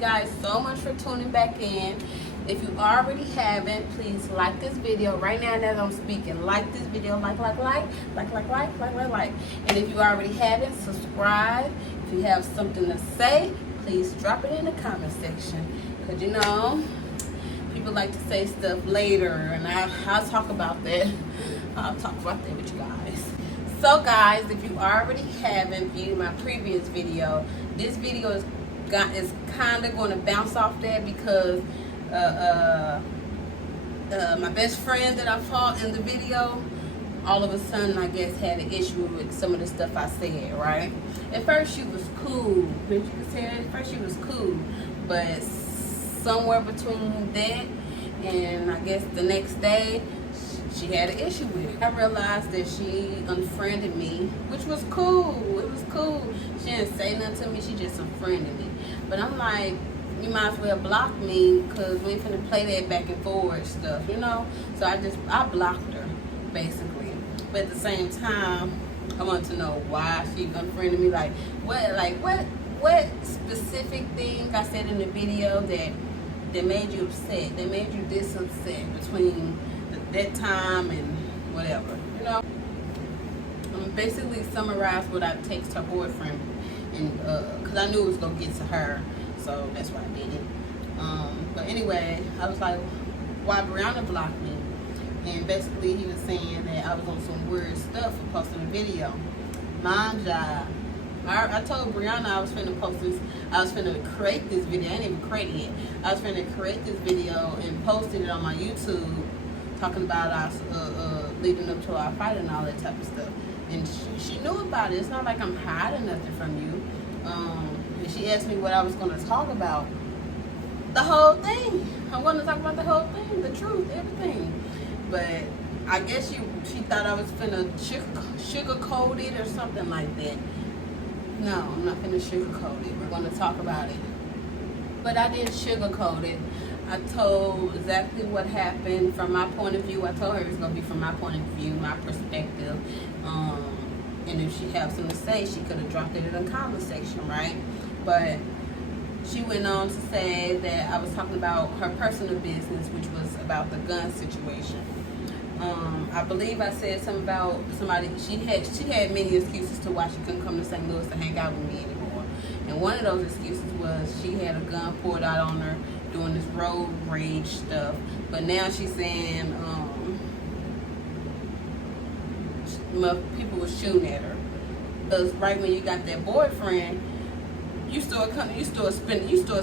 guys so much for tuning back in. If you already haven't, please like this video right now as I'm speaking. Like this video, like. And if you already haven't, subscribe. If you have something to say, please drop it in the comment section. Because you know, people like to say stuff later, and I'll talk about that. I'll talk about that with you guys. So guys, if you already haven't viewed my previous video, this video is kind of going to bounce off that because my best friend that I fought in the video, all of a sudden I guess had an issue with some of the stuff I said, right? At first she was cool, but you can say at first she was cool, but somewhere between that and I guess the next day she had an issue with it. I realized that she unfriended me, which was cool. It was cool. She didn't say nothing to me, she just unfriended me. But I'm like, you might as well block me because we ain't finna play that back and forward stuff, you know? So I blocked her, basically. But at the same time, I want to know why she unfriended me. What specific thing I said in the video that made you upset, that made you this upset between that time and whatever, you know? Basically summarize what I text her boyfriend, and because I knew it was gonna get to her, so that's why I did it. But anyway, I was like, why Brianna blocked me? And basically he was saying that I was on some weird stuff for posting a video. Mind job. I told Brianna I was finna post this, I was finna create this video. I didn't even create it yet. I was finna create this video and posted it on my YouTube, talking about us leading up to our fight and all that type of stuff. And she knew about it. It's not like I'm hiding nothing from you. And she asked me what I was going to talk about. The whole thing. I'm going to talk about the whole thing, the truth, everything. But I guess she thought I was finna sugarcoat it or something like that. No, I'm not finna sugarcoat it. We're going to talk about it. But I didn't sugarcoat it. I told exactly what happened from my point of view. I told her it was going to be from my point of view, my perspective. And if she had something to say, she could have dropped it in the comment section, right? But she went on to say that I was talking about her personal business, which was about the gun situation. I believe I said something about somebody, she had many excuses to why she couldn't come to St. Louis to hang out with me anymore. And one of those excuses was she had a gun pulled out on her doing this road rage stuff. But now she's saying people were shooting at her. Because right when you got that boyfriend, you start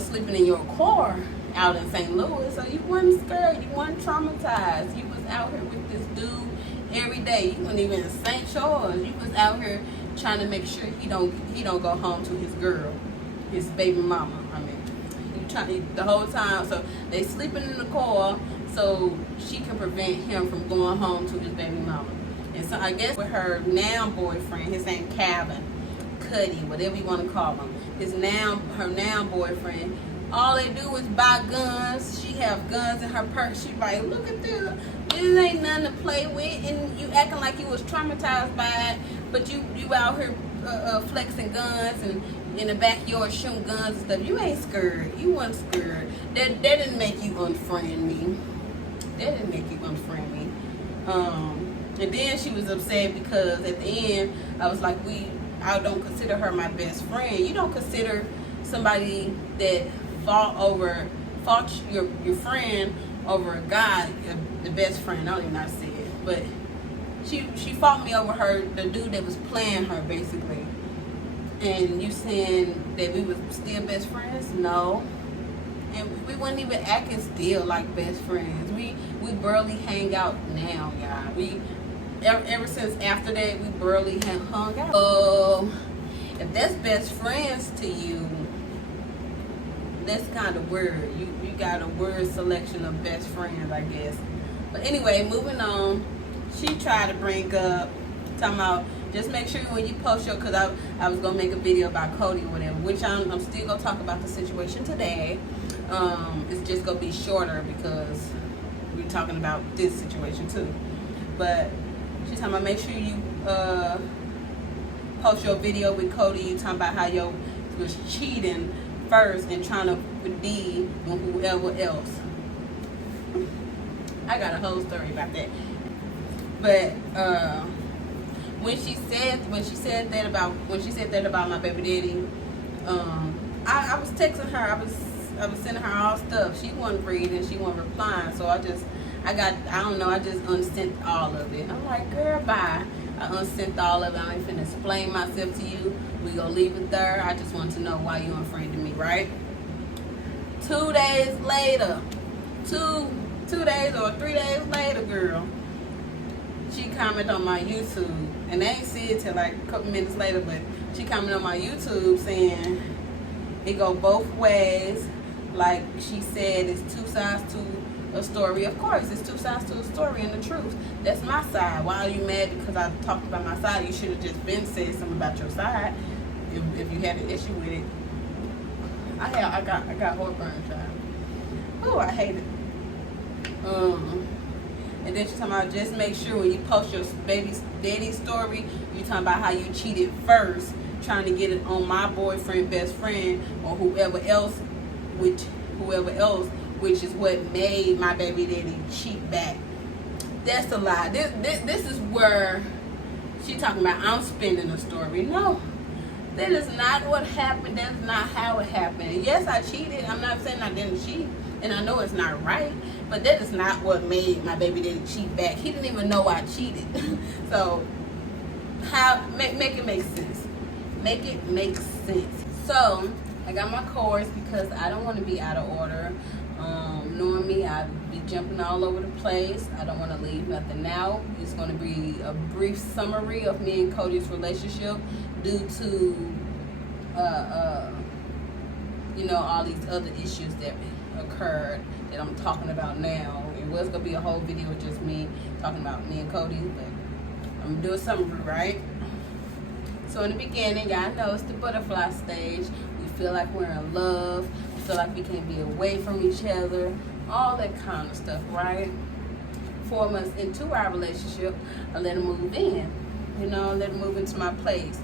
sleeping in your car out in St. Louis, so you wasn't scared, you wasn't traumatized. You was out here with this dude every day. You wasn't even in St. Charles. You was out here trying to make sure he don't go home to his girl, his baby mama. I mean, you trying the whole time. So they sleeping in the car so she can prevent him from going home to his baby mama. And so I guess with her now boyfriend, his name Calvin, Cuddy, whatever you want to call him, her now boyfriend, all they do is buy guns. She have guns in her purse. She like, look at this. This ain't nothing to play with. And you acting like you was traumatized by it, but you out here flexing guns and in the backyard shooting guns and stuff. You ain't scared. You wasn't scared. That didn't make you unfriend me. That didn't make you unfriend me. And then she was upset because at the end I was like, I don't consider her my best friend. You don't consider somebody that fought your friend over a guy the best friend. I don't even know how to say it, but she fought me over the dude that was playing her basically. And you saying that we was still best friends? No. And we weren't even acting still like best friends. We barely hang out now, y'all. Ever since after that, we barely have hung out. If that's best friends to you, that's kind of weird. You got a weird selection of best friends, I guess. But anyway, moving on. She tried to bring up, talking about, just make sure when you post your, because I was going to make a video about Cody or whatever, which I'm still going to talk about the situation today. It's just going to be shorter because we're talking about this situation too. But she's talking about make sure you post your video with Cody. You talking about how you was cheating first and trying to be on whoever else. I got a whole story about that. But when she said that about my baby daddy, I was texting her. I was sending her all stuff. She wasn't reading, she wasn't replying. So I just unsent all of it. I'm like, girl, bye. I unsent all of it. I ain't finna explain myself to you. We gonna leave it there. I just want to know why you unfriended me, right? 2 days later, two days or 3 days later, girl, she commented on my YouTube, and they ain't see it till like a couple minutes later, but she commented on my YouTube saying it go both ways. Like she said, it's two sides to a story. Of course, it's two sides to a story and the truth. That's my side. Why are you mad because I talked about my side? You should have just been said something about your side if you had an issue with it. I got heartburn, child. Oh, I hate it. And then she's talking about just make sure when you post your baby's daddy story, you talking about how you cheated first, trying to get it on my boyfriend, best friend, or whoever else, which is what made my baby daddy cheat back. That's a lie. This is where she talking about I'm spinning the story. No, that is not what happened. That's not how it happened. Yes, I cheated. I'm not saying I didn't cheat. And I know it's not right, but that is not what made my baby daddy cheat back. He didn't even know I cheated. So, make it make sense. Make it make sense. So, I got my chords because I don't want to be out of order. Knowing me, I'd be jumping all over the place. I don't want to leave nothing out. It's going to be a brief summary of me and Cody's relationship due to, all these other issues that occurred that I'm talking about now. It was gonna be a whole video with just me talking about me and Cody, but I'm gonna do a summary, right? So in the beginning, y'all know it's the butterfly stage. We feel like we're in love. We feel like we can't be away from each other. All that kind of stuff, right? 4 months into our relationship, I let him move in. Let him move into my place.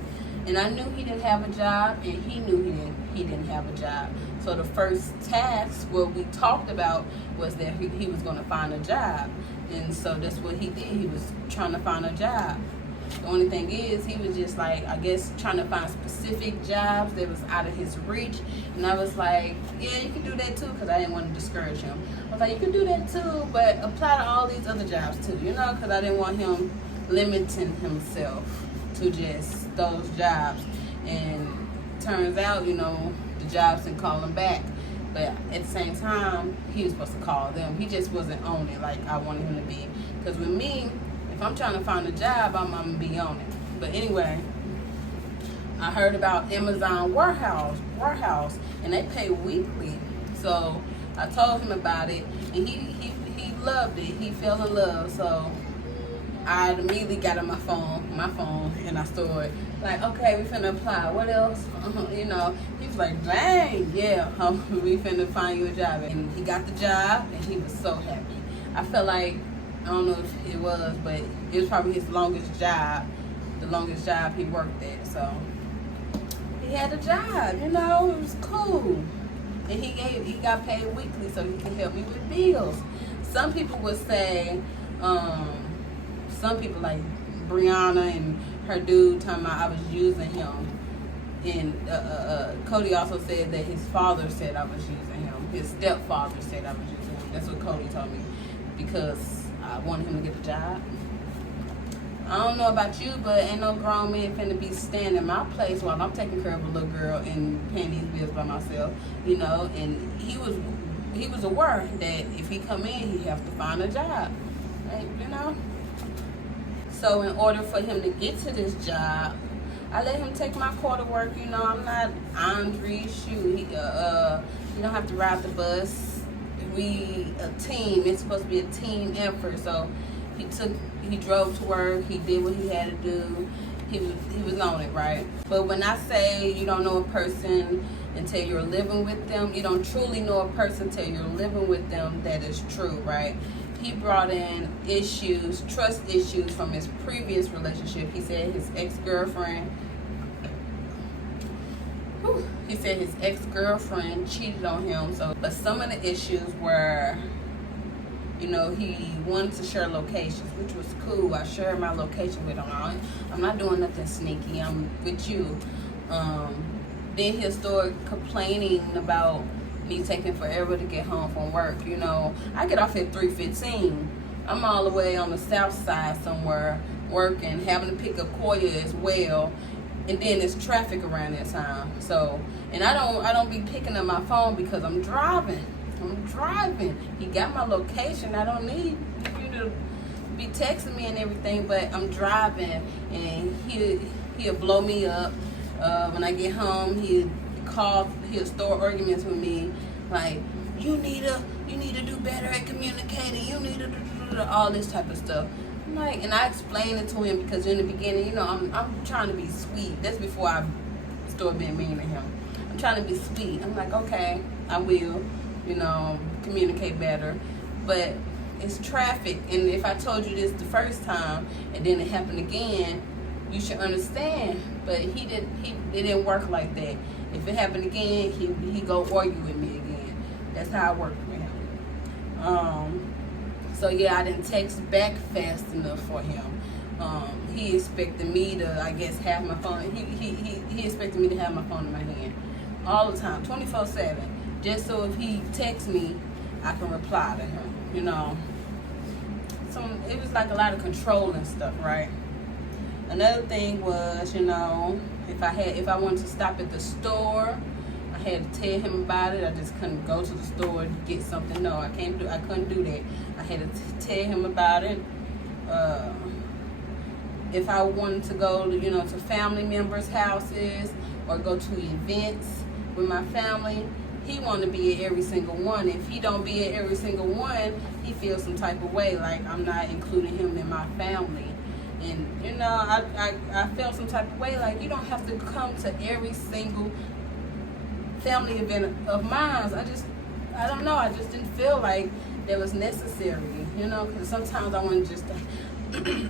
And I knew he didn't have a job, and he knew he didn't have a job. So the first task, what we talked about, was that he was going to find a job. And so that's what he did. He was trying to find a job. The only thing is, he was just like, I guess, trying to find specific jobs that was out of his reach. And I was like, yeah, you can do that too, because I didn't want to discourage him. I was like, you can do that too, but apply to all these other jobs too, because I didn't want him limiting himself to just those jobs. And turns out, the jobs didn't call him back. But at the same time, he was supposed to call them. He just wasn't on it like I wanted him to be. Because with me, if I'm trying to find a job, I'm going to be on it. But anyway, I heard about Amazon warehouse, and they pay weekly. So I told him about it, and he loved it. He fell in love. So I immediately got on my phone, and I started like, okay, we finna apply. What else? He was like, dang, yeah, we finna find you a job. And he got the job, and he was so happy. I felt like, I don't know if it was, but it was probably his longest job, the longest job he worked at. So he had a job, it was cool. And he got paid weekly so he could help me with bills. Some people would say, some people like Brianna and her dude talking about I was using him. And Cody also said that his father said I was using him. His stepfather said I was using him. That's what Cody told me, because I wanted him to get a job. I don't know about you, but ain't no grown man finna be standing in my place while I'm taking care of a little girl and paying these bills by myself, and he was aware that if he come in, he have to find a job, right? So in order for him to get to this job, I let him take my car to work. I'm not Andre. Shoot, you don't have to ride the bus. We a team. It's supposed to be a team effort. So he drove to work. He did what he had to do. He was on it, right? But when I say you don't know a person until you're living with them, you don't truly know a person until you're living with them, that is true, right? He brought in trust issues from his previous relationship. He said his ex-girlfriend, He said his ex-girlfriend cheated on him. So, but some of the issues were, you know, he wanted to share locations, which was cool. I shared my location with him. I'm not doing nothing sneaky. I'm with you. Then he'll start complaining about me taking forever to get home from work. You know, I get off at 3:15. I'm all the way on the south side somewhere working, having to pick up Koya as well. And then there's traffic around that time. So, and I don't be picking up my phone because I'm driving. He got my location. I don't need you to be texting me and everything, but I'm driving, and he'll blow me up. When I get home, he'll start arguments with me, like, you need to do better at communicating. You need to do all this type of stuff. I'm like, and I explained it to him because in the beginning, you know, I'm trying to be sweet. That's before I started being mean to him. I'm trying to be sweet. I'm like, okay, I will, you know, communicate better. But it's traffic, and if I told you this the first time and then it happened again, you should understand. But it didn't work like that. If it happened again, he go argue with me again. That's how I worked with him. So yeah, I didn't text back fast enough for him. He expected me to, I guess, have my phone. He expected me to have my phone in my hand all the time, 24/7, just so if he texts me, I can reply to him. You know, so it was like a lot of control and stuff, right? Another thing was, you know, if I wanted to stop at the store, I had to tell him about it. I just couldn't go to the store to get something. No, I couldn't do that. I had to tell him about it. If I wanted to go, you know, to family members' houses or go to events with my family, he wanted to be at every single one. If he don't be at every single one, he feels some type of way, like I'm not including him in my family. And, you know, I felt some type of way, like you don't have to come to every single family event of mine. I don't know, I just didn't feel like that was necessary, you know, because sometimes I want just to,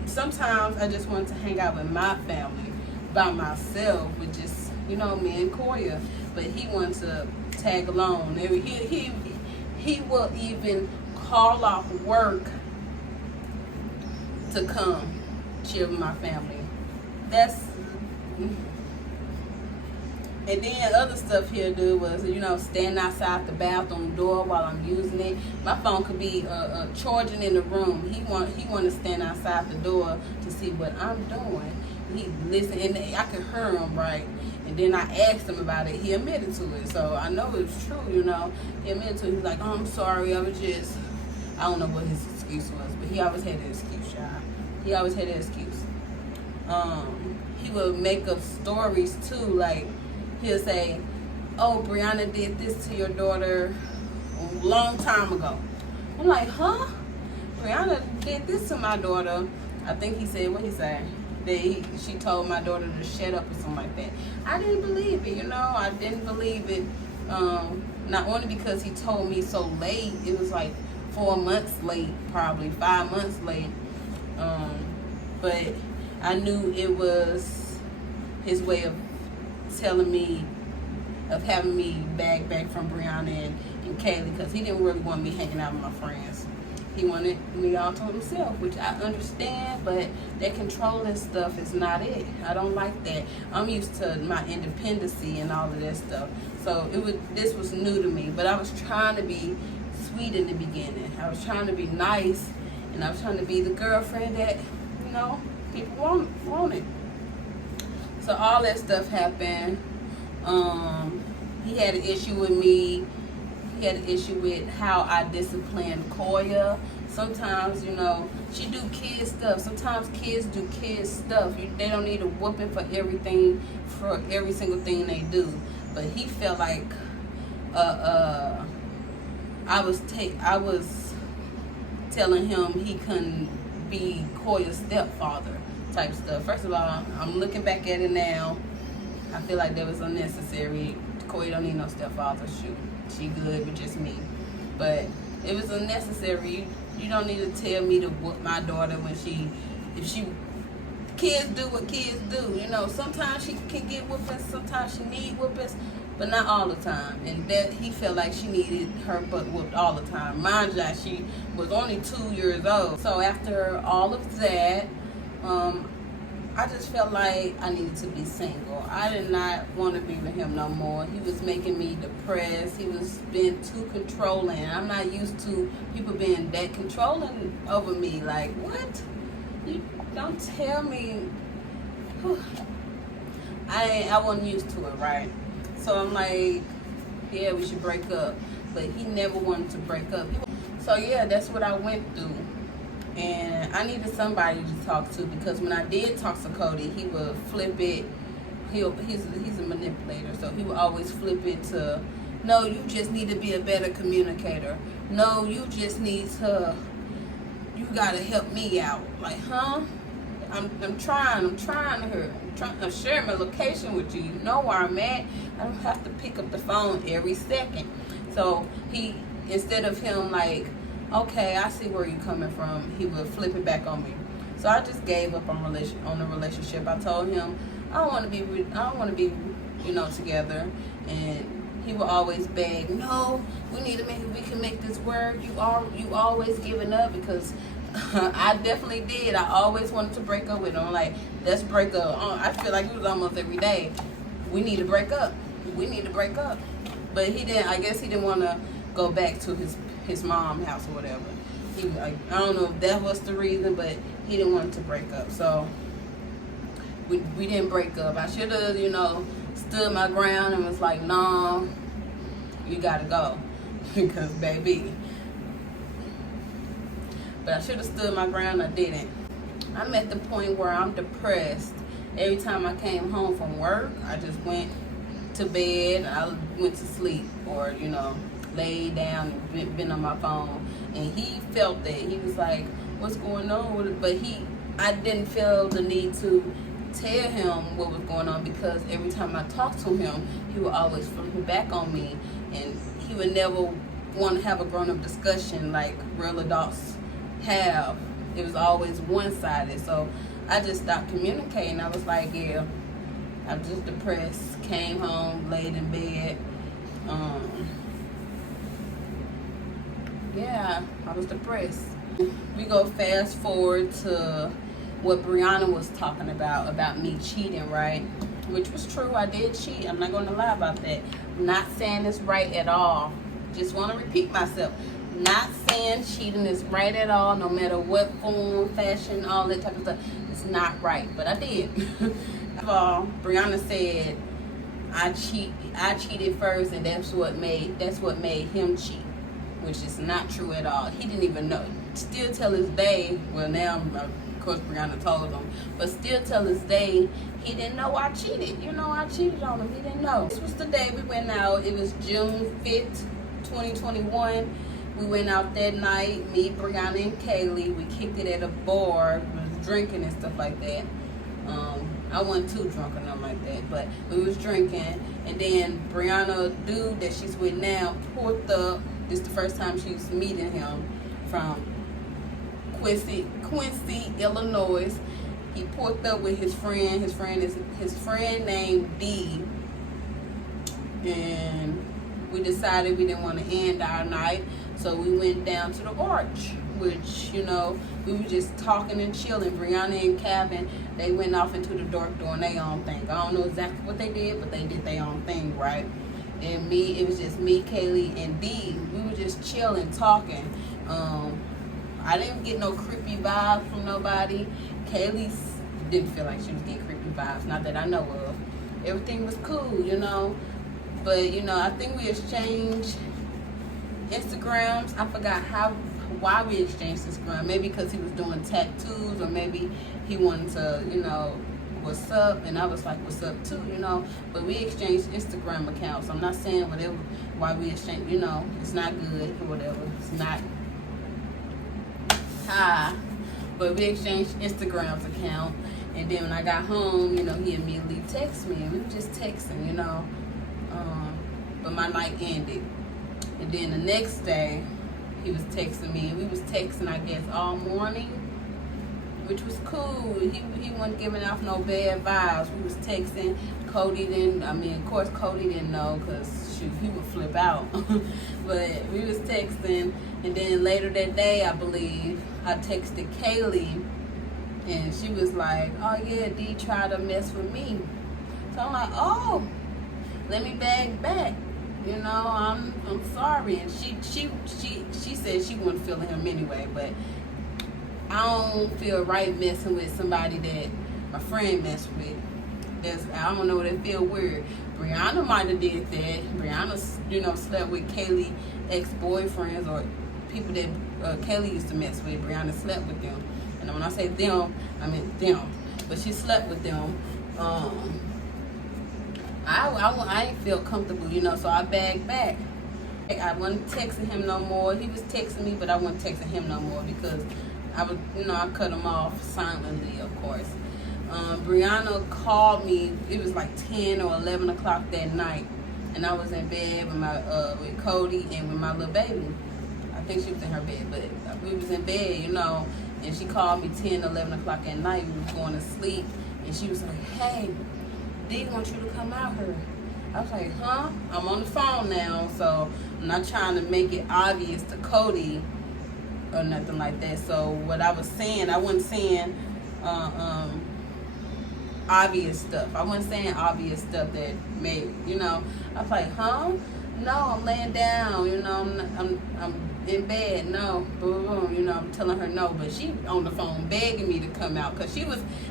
sometimes I just want to hang out with my family by myself with just, you know, me and Koya. But he wanted to tag along. He will even call off work to come chill with my family. And then other stuff he'll do was, you know, stand outside the bathroom door while I'm using it. My phone could be charging in the room. He want to stand outside the door to see what I'm doing. He listen, and I could hear him, right? And then I asked him about it. He admitted to it, so I know it's true. You know, he admitted to it. He's like, "Oh, I'm sorry. I don't know what his excuse was, but he always had an excuse, y'all. He always had an excuse. He would make up stories too, like." He'll say, "Oh, Brianna did this to your daughter a long time ago." I'm like, "Huh? Brianna did this to my daughter." I think he said, what he said? That she told my daughter to shut up or something like that. I didn't believe it, you know. I didn't believe it. Not only because he told me so late. It was like 4 months late, probably 5 months late. But I knew it was his way of telling me, of having me back from Brianna and Kaylee, because he didn't really want me hanging out with my friends. He wanted me all to himself, which I understand, but that controlling stuff is not it. I don't like that. I'm used to my independency and all of that stuff. So this was new to me, but I was trying to be sweet in the beginning. I was trying to be nice, and I was trying to be the girlfriend that, you know, people wanted. So all that stuff happened. He had an issue with me. He had an issue with how I disciplined Koya. Sometimes, you know, she do kid stuff. Sometimes kids do kid stuff. They don't need a whooping for everything, for every single thing they do. But he felt like I was telling him he couldn't be Koya's stepfather type stuff. First of all, I'm looking back at it now. I feel like that was unnecessary. Koya don't need no stepfather. Shoot, she good with just me. But it was unnecessary. You don't need to tell me to whoop my daughter when kids do what kids do. You know, sometimes she can get whoopings, sometimes she need whoopings, but not all the time. And that he felt like she needed her butt whooped all the time. Mind you, she was only 2 years old. So after all of that, I just felt like I needed to be single. I did not want to be with him no more. He was making me depressed. He was being too controlling. I'm not used to people being that controlling over me. Like, what? You don't tell me. I wasn't used to it, right? So I'm like, yeah, we should break up. But he never wanted to break up. So yeah, that's what I went through. And I needed somebody to talk to, because when I did talk to Cody, he would flip it. He's a manipulator, so he would always flip it to, no, you just need to be a better communicator. No, you just need to, you gotta help me out. Like, huh? I'm trying to share my location with you. You know where I'm at. I don't have to pick up the phone every second. So he, instead of him like, okay, I see where you're coming from, he would flip it back on me. So I just gave up on the relationship. I told him I don't want to be, together. And he would always beg, no, we can make this work. You always giving up, because I definitely did. I always wanted to break up with him. Like, let's break up. I feel like it was almost every day. We need to break up. We need to break up. But he didn't. I guess he didn't want to go back to his mom's house or whatever. I don't know if that was the reason, but he didn't want to break up. So we didn't break up. I should have, stood my ground and was like, no, you gotta go. Because baby. But I should have stood my ground. I didn't. I'm at the point where I'm depressed. Every time I came home from work, I just went to bed. I went to sleep, or laid down and been on my phone. And he felt that. He was like, what's going on with it? But I didn't feel the need to tell him what was going on, because every time I talked to him, he would always flip it back on me, and he would never want to have a grown-up discussion like real adults have. It was always one-sided. So I just stopped communicating. I was like, yeah, I'm just depressed. Came home, laid in bed. Yeah, I was depressed. We go fast forward to what Brianna was talking about me cheating, right? Which was true. I did cheat. I'm not going to lie about that. I'm not saying it's right at all. Just want to repeat myself. Not saying cheating is right at all, no matter what form, fashion, all that type of stuff. It's not right, but I did. First of all, Brianna said I cheated first, and that's what made him cheat, which is not true at all. He didn't even know. Still till this day, well now, of course Brianna told him, but still till this day, he didn't know I cheated. I cheated on him. He didn't know. This was the day we went out. It was June 5th, 2021. We went out that night, me, Brianna, and Kaylee. We kicked it at a bar. We was drinking and stuff like that. I wasn't too drunk or nothing like that, but we was drinking. And then Brianna, dude that she's with now, pulled up. This is the first time she's meeting him, from Quincy, Illinois. He pulled up with his friend. His friend named D. And we decided we didn't want to end our night, so we went down to the arch, which, we were just talking and chilling. Brianna and Calvin, they went off into the dark doing their own thing. I don't know exactly what they did, but they did their own thing, right? And it was just me, Kaylee, and D. We were just chilling, talking. I didn't get no creepy vibes from nobody. Kaylee didn't feel like she was getting creepy vibes, not that I know of. Everything was cool, But, I think we exchanged Instagrams. I forgot why we exchanged Instagram. Maybe because he was doing tattoos, or maybe he wanted to, what's up? And I was like, what's up too, But we exchanged Instagram accounts. I'm not saying why we exchanged, it's not good or whatever. It's not high. But we exchanged Instagram's account. And then when I got home, he immediately texted me. And we were just texting, But my night ended. And then the next day, he was texting me. And we was texting, I guess, all morning. which was cool. He wasn't giving off no bad vibes. We was texting. Cody didn't, of course Cody didn't know because he would flip out. But we was texting, and then later that day, I believe, I texted Kaylee, and she was like, oh yeah, D tried to mess with me. So I'm like, oh, let me bag back. You know, I'm sorry. And she said she wasn't feeling him anyway, but I don't feel right messing with somebody that my friend messed with. I don't know, it feel weird. Brianna might have did that. Brianna, slept with Kaylee ex-boyfriends or people that Kaylee used to mess with. Brianna slept with them. And when I say them, I mean them. But she slept with them. I ain't feel comfortable, so I bagged back. I wasn't texting him no more. He was texting me, but I wasn't texting him no more because I cut him off silently, of course. Brianna called me. It was like 10 or 11 o'clock that night, and I was in bed with Cody and with my little baby. I think she was in her bed, but we was in bed, and she called me 10, 11 o'clock at night. We was going to sleep, and she was like, hey, D wants you to come out here. I was like, huh? I'm on the phone now, so I'm not trying to make it obvious to Cody or nothing like that. So what I was saying, I wasn't saying obvious stuff. I wasn't saying obvious stuff that made, I was like, huh? No, I'm laying down, I'm in bed, no, boom, I'm telling her no, but she on the phone begging me to come out, because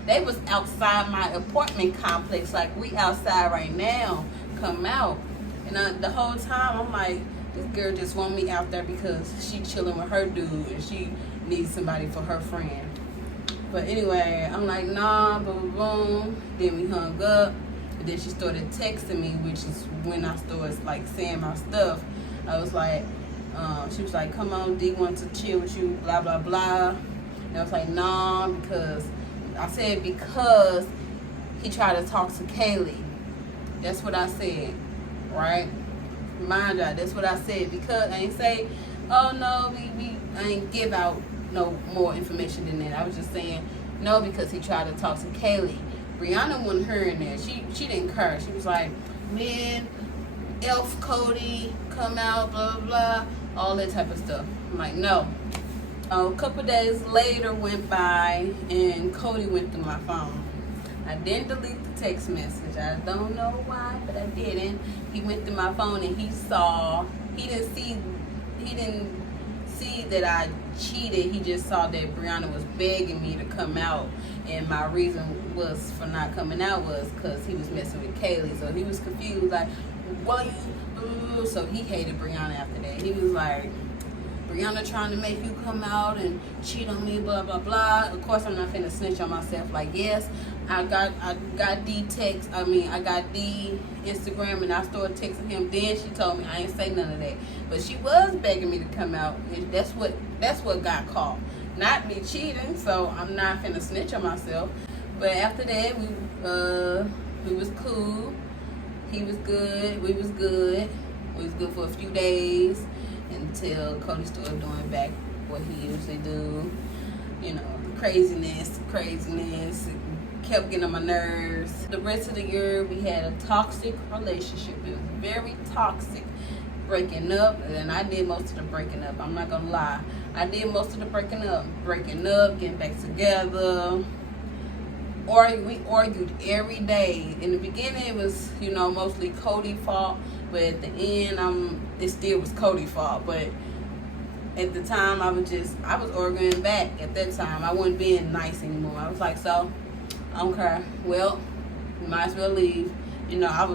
they was outside my apartment complex, like we outside right now, come out. And the whole time, I'm like, this girl just want me out there because she chilling with her dude, and she needs somebody for her friend. But anyway, I'm like, nah, boom, boom. Then we hung up. And then she started texting me, which is when I started like saying my stuff. I was like, she was like, come on, D wants to chill with you, blah, blah, blah. And I was like, nah, because he tried to talk to Kaylee. That's what I said, right? Mind you, that's what I said. Because I ain't say, oh no, I ain't give out no more information than that. I was just saying no because he tried to talk to Kaylee. Brianna wasn't hearing that. She didn't care. She was like, man, Elf Cody, come out, blah, blah, blah, all that type of stuff. I'm like, no. A couple days later went by, and Cody went through my phone. I didn't delete the text message. I don't know why, but I didn't. He went through my phone, and he didn't see that I cheated. He just saw that Brianna was begging me to come out, and my reason was for not coming out was because he was messing with Kaylee. So he was confused, like, why you? So he hated Brianna after that. He was like, Brianna trying to make you come out and cheat on me, blah, blah, blah. Of course, I'm not finna snitch on myself. Like, yes, I got D text. I got D Instagram, and I started texting him. Then she told me I ain't say none of that, but she was begging me to come out. And that's what got caught, not me cheating. So I'm not finna snitch on myself. But after that, we was cool. He was good. We was good. We was good for a few days until Cody started doing back what he usually do. Craziness. Kept getting on my nerves. The rest of the year, we had a toxic relationship. It was very toxic. Breaking up, and I did most of the breaking up. I'm not gonna lie. I did most of the breaking up, getting back together. We argued every day. In the beginning, it was, mostly Cody's fault, but at the end, it still was Cody's fault. But at the time, I was arguing back. At that time, I wasn't being nice anymore. I was like, so, I don't care. Well, you might as well leave. I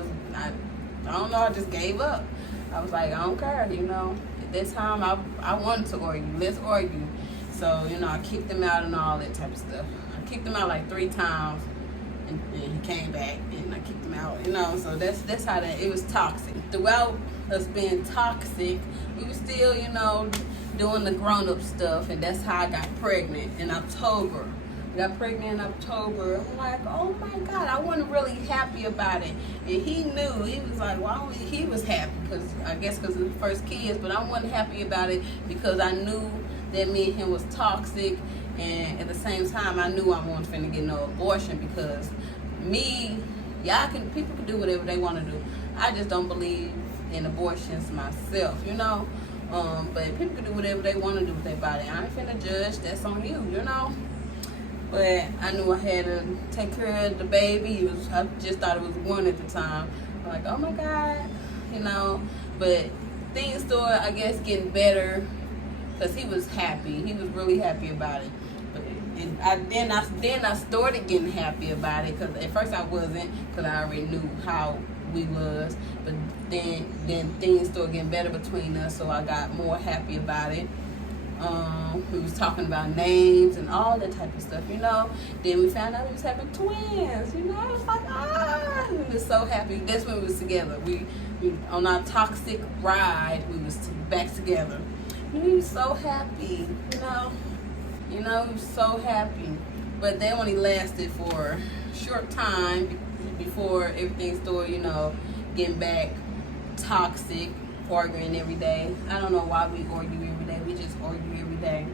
don't know, I just gave up. I was like, I don't care, At that time, I wanted to argue. Let's argue. So, I kicked him out and all that type of stuff. I kicked him out like 3 times, and he came back, and I kicked him out, So that's how it was toxic. Throughout us being toxic, we were still, doing the grown-up stuff, and that's how I got pregnant in October. Got pregnant in October. I'm like, oh my God, I wasn't really happy about it. And he knew. He was like, he was happy because of the first kids, but I wasn't happy about it because I knew that me and him was toxic, And at the same time, I knew I wasn't finna get no abortion because people can do whatever they want to do. I just don't believe in abortions myself, you know. But people can do whatever they want to do with their body. I ain't finna judge. That's on you, you know. But I knew I had to take care of the baby. I just thought it was one at the time. I'm like, oh my God, you know. But things started, I guess, getting better because he was happy. He was really happy about it. But then I started getting happy about it because at first I wasn't, because I already knew how we was. But then things started getting better between us, so I got more happy about it. We was talking about names and all that type of stuff, you know. Then we found out we was having twins, you know. I was like, we was so happy. That's when we was together. We on our toxic ride, we was back together. We was so happy, you know. We was so happy. But they only lasted for a short time before everything started, you know, getting back toxic, arguing every day. I don't know why we argue every day. We just argue every day.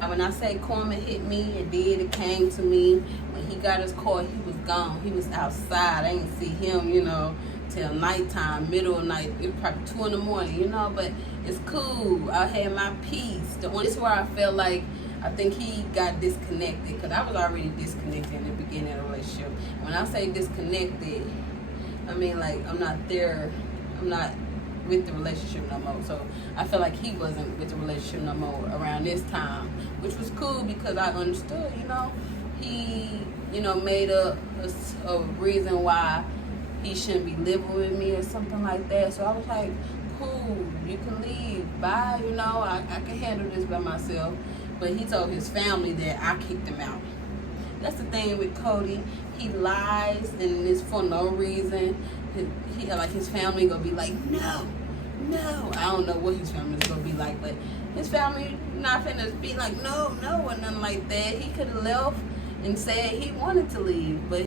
And when I say karma hit me, it did. It came to me. When he got his car, he was gone. He was outside. I didn't see him, you know, till nighttime, middle of the night. It was probably 2 in the morning, you know. But it's cool. I had my peace. This is where I felt like I think he got disconnected, because I was already disconnected in the beginning of the relationship. When I say disconnected, I mean like I'm not there. I'm not with the relationship no more. So I feel like he wasn't with the relationship no more around this time, which was cool because I understood, you know, he, you know, made a reason why he shouldn't be living with me or something like that. So I was like, cool, you can leave, bye, you know, I can handle this by myself. But he told his family that I kicked him out. That's the thing with Cody. He lies, and it's for no reason. His family gonna be like, no. I don't know what his family is gonna be like, but his family not finna be like, no, or nothing like that. He could have left and said he wanted to leave, but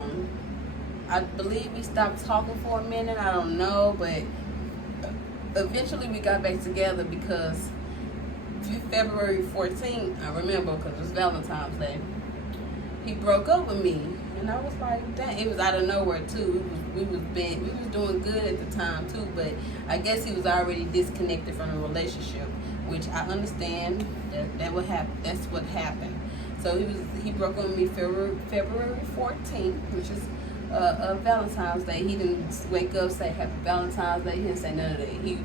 I believe we stopped talking for a minute. I don't know, but eventually we got back together because February 14th, I remember, because it was Valentine's Day, he broke up with me. And I was like, dang, it was out of nowhere too. We was doing good at the time too, but I guess he was already disconnected from the relationship, which I understand that would happen. That's what happened. So he broke up with me February 14th, which is Valentine's Day. He didn't wake up, say Happy Valentine's Day. He didn't say none of that. He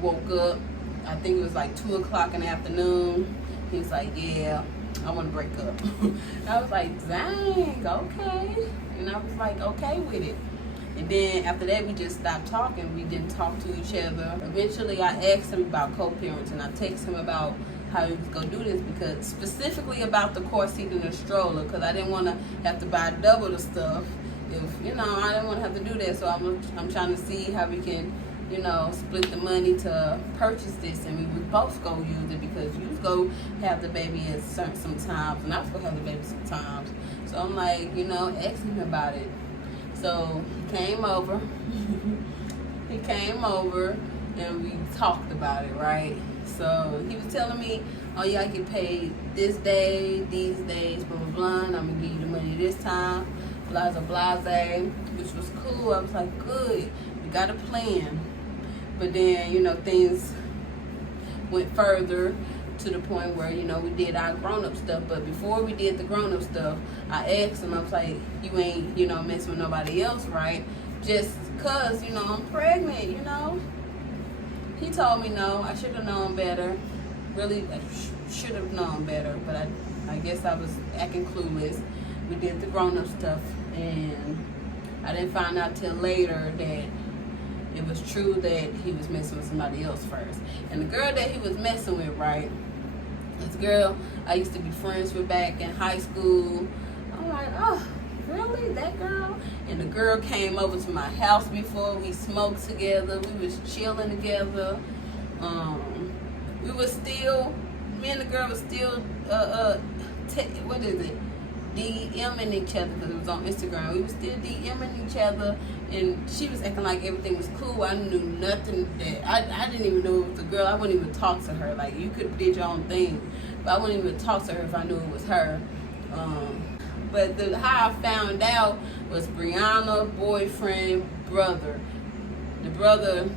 woke up, I think it was like 2 o'clock in the afternoon. He was like, yeah, I want to break up. I was like, dang, okay. And I was like, okay with it. And then after that, we just stopped talking. We didn't talk to each other. Eventually, I asked him about co-parents, and I texted him about how he was going to do this, because specifically about the car seat and the stroller, because I didn't want to have to buy double the stuff. If, you know, I didn't want to have to do that. So I'm trying to see how we can, you know, split the money to purchase this, and we would both go use it, because you go have the baby at sometimes, and I was gonna have the baby sometimes. So I'm like, you know, asking him about it. So he came over. And we talked about it, right? So he was telling me, oh yeah, I get paid this day, these days, blah blah blah, and I'm gonna give you the money this time, blase blase, which was cool. I was like, good, we got a plan. But then, you know, things went further to the point where, you know, we did our grown-up stuff. But before we did the grown-up stuff, I asked him, I was like, you ain't, you know, messing with nobody else, right? Just because, you know, I'm pregnant, you know? He told me no. I should have known better. Really, I should have known better. But I guess I was acting clueless. We did the grown-up stuff, and I didn't find out till later that it was true that he was messing with somebody else first. And the girl that he was messing with, right, this girl I used to be friends with back in high school. I'm like, oh, really? That girl? And the girl came over to my house before. We smoked together. We was chilling together. We was still, me and the girl was still, what is it? DMing each other, because it was on Instagram. We was still DMing each other, and she was acting like everything was cool. I knew nothing. That I didn't even know it was a girl. I wouldn't even talk to her. Like, you could have did your own thing. but I wouldn't even talk to her if I knew it was her. But how I found out was Brianna boyfriend brother. The brother,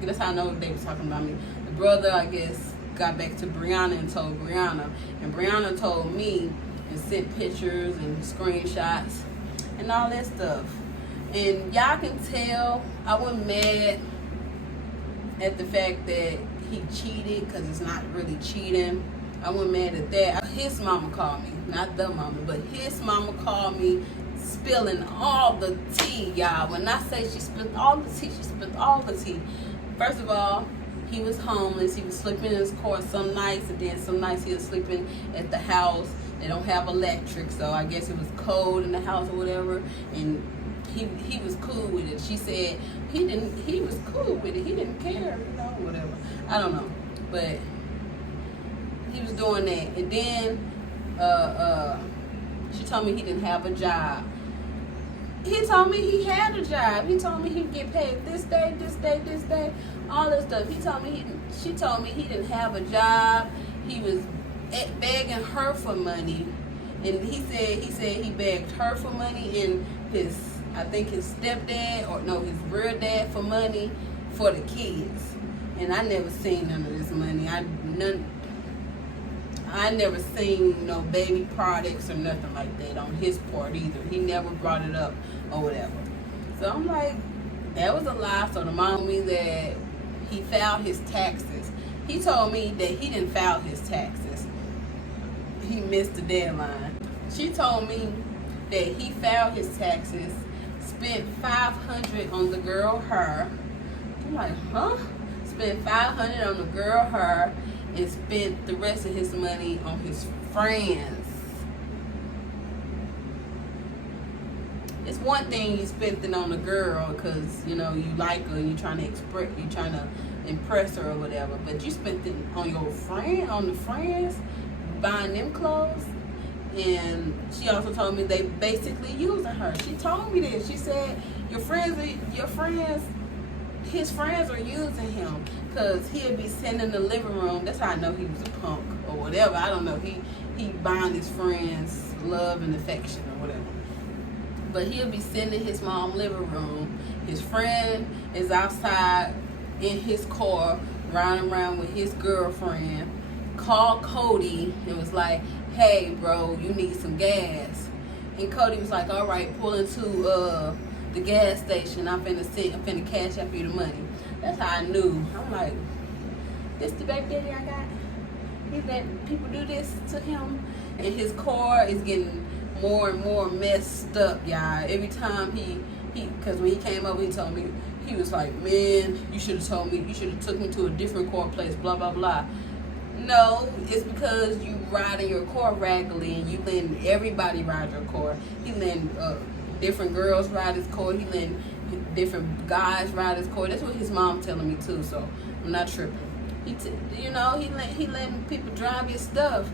that's how I know they was talking about me. The brother, I guess, got back to Brianna and told Brianna, and Brianna told me and sent pictures and screenshots and all that stuff. And y'all can tell I wasn't mad at the fact that he cheated, because it's not really cheating. I wasn't mad at that. His mama called me, not the mama, but his mama called me, spilling all the tea, y'all. When I say she spilled all the tea, she spilled all the tea. First of all, he was homeless. He was sleeping in his car some nights, and then some nights he was sleeping at the house. They don't have electric, so I guess it was cold in the house or whatever. And he was cool with it. She said he was cool with it. He didn't care, whatever. I don't know, but he was doing that. And then she told me he didn't have a job. He told me he had a job. He told me he'd get paid this day, this day, this day, all this stuff. She told me he didn't have a job. He was begging her for money, and he said he begged her for money, and I think his stepdad, or no, his real dad, for money for the kids. And I never seen none of this money. I never seen no baby products or nothing like that on his part either. He never brought it up or whatever. So I'm like, that was a lie. So the mom told me that he filed his taxes. He told me that he didn't file his taxes. He missed the deadline. She told me that he filed his taxes, spent $500 on the girl hair. I'm like, huh? Spent $500 on the girl hair and spent the rest of his money on his friends. It's one thing you spent it on the girl because you like her, you're trying to impress her or whatever. But you spent it on your friend, on the friends, buying them clothes. And she also told me they basically using her. She told me this. She said his friends are using him because he'll be sitting in the living room. That's how I know he was a punk or whatever. I don't know. He buying his friends love and affection or whatever. But he'll be sitting in his mom's living room. His friend is outside in his car riding around with his girlfriend. Called Cody and was like, hey bro, you need some gas. And Cody was like, all right, pull into the gas station. I'm finna cash up you the money. That's how I knew. I'm like, this the baby daddy I got? He let people do this to him? And his car is getting more and more messed up, y'all. Every time because when he came over, he told me, he was like, man, you should have told me, you should have took me to a different car place, blah, blah, blah. No, it's because you riding your car raggedly and you letting everybody ride your car. He letting different girls ride his car. He letting different guys ride his car. That's what his mom telling me too, so I'm not tripping. He letting people drive his stuff.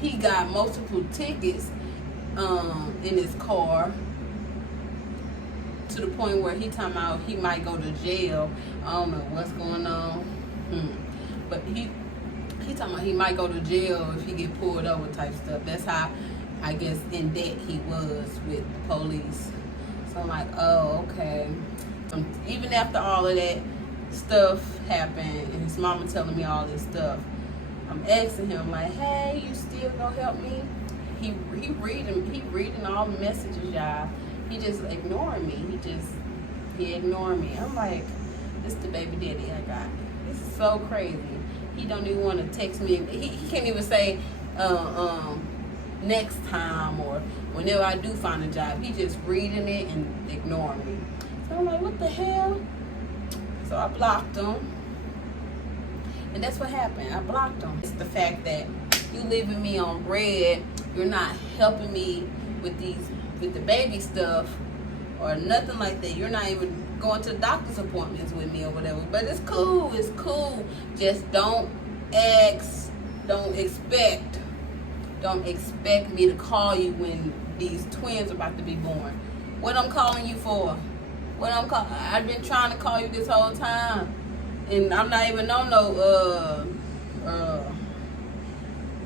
He got multiple tickets in his car to the point where he talking about he might go to jail. I don't know what's going on. But he talking about he might go to jail if he get pulled over type stuff. That's how, I guess, in debt he was with the police. So I'm like, oh, okay. Even after all of that stuff happened and his mama telling me all this stuff, I'm asking him like, hey, you still gonna help me? He reading all the messages, y'all. He just ignoring me. He ignoring me. I'm like, this the baby daddy I got. This is so crazy. He don't even want to text me. He can't even say next time or whenever I do find a job. He just reading it and ignoring me. So I'm like, what the hell? So I blocked him. And that's what happened. I blocked him. It's the fact that you leaving me on red. You're not helping me with the baby stuff or nothing like that. You're not even going to doctor's appointments with me or whatever. But it's cool. It's cool. Just don't expect me to call you when these twins are about to be born. What I'm calling you for? I've been trying to call you this whole time. And I'm not even on no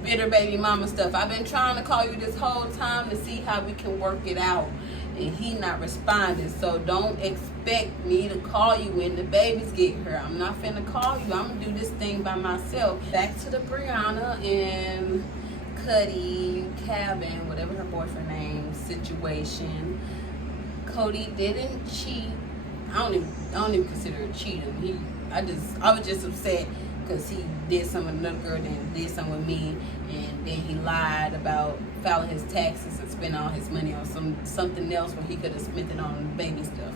bitter baby mama stuff. I've been trying to call you this whole time to see how we can work it out, and he not responding. So don't expect me to call you when the babies get here. I'm not finna call you. I'm gonna do this thing by myself. Back to the Brianna and Cuddy cabin, whatever her boyfriend name, situation. Cody didn't cheat. I don't even consider it cheating. I was just upset because he did something with another girl, then did something with me, and then he lied about filing his taxes and spending all his money on something else when he could have spent it on baby stuff,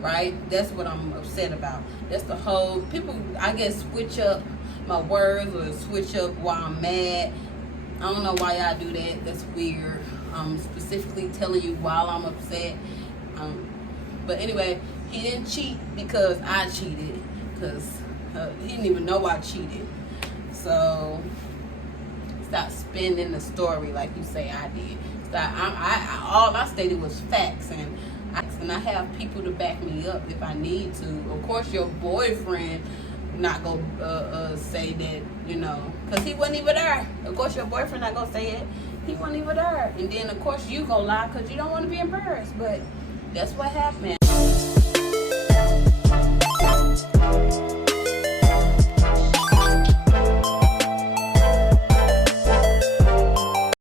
right? That's what I'm upset about. That's the whole, people, I guess, switch up my words or switch up while I'm mad. I don't know why y'all do that. That's weird. I'm specifically telling you while I'm upset. But anyway, he didn't cheat because I cheated, because he didn't even know I cheated. So stop spinning the story like you say I did. All I stated was facts, and I have people to back me up if I need to. Of course, your boyfriend not gonna say that, you know, because he wasn't even there. Of course, your boyfriend not gonna say it. He wasn't even there. And then, of course, you gonna lie because you don't want to be embarrassed. But that's what happened.